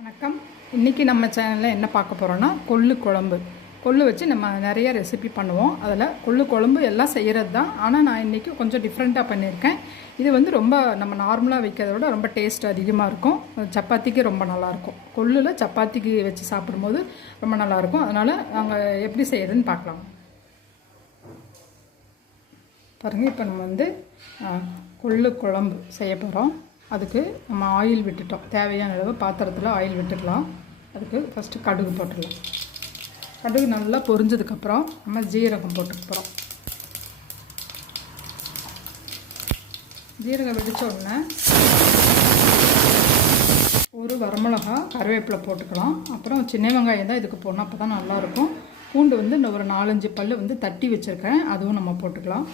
வணக்கம். இன்றைக்கி நம்ம சேனலில் என்ன பார்க்க போகிறோன்னா கொள்ளு குழம்பு. கொள்ளு வச்சு நம்ம நிறைய ரெசிபி பண்ணுவோம். அதில் கொள்ளு குழம்பு எல்லாம் செய்கிறது தான். ஆனால் நான் இன்றைக்கி கொஞ்சம் டிஃப்ரெண்ட்டாக பண்ணியிருக்கேன். இது வந்து ரொம்ப நம்ம நார்மலாக வைக்கிறத விட ரொம்ப டேஸ்ட் அதிகமாக இருக்கும். சப்பாத்திக்கு ரொம்ப நல்லாயிருக்கும். கொள்ளில் சப்பாத்திக்கு வச்சு சாப்பிடும்போது ரொம்ப நல்லாயிருக்கும். அதனால் நாங்கள் எப்படி செய்கிறதுன்னு பார்க்கலாம். பாருங்கள், இப்போ நம்ம வந்து கொள்ளு குழம்பு செய்ய போகிறோம். அதுக்கு நம்ம ஆயில் விட்டுட்டோம். தேவையான அளவு பாத்திரத்தில் ஆயில் விட்டுக்கலாம். அதுக்கு ஃபஸ்ட்டு கடுகு போட்டுடலாம். கடுகு நல்லா பொரிஞ்சதுக்கப்புறம் நம்ம ஜீரகம் போட்டுக்க போகிறோம். ஜீரகம் வெடித்த உடனே ஒரு வரமிளகா, கருவேப்பிலை போட்டுக்கலாம். அப்புறம் சின்ன வெங்காயம் தான் இதுக்கு போடணும், அப்போ தான் நல்லாயிருக்கும். பூண்டு வந்து ஒரு 4-5 பல் வந்து தட்டி வச்சுருக்கேன், அதுவும் நம்ம போட்டுக்கலாம்.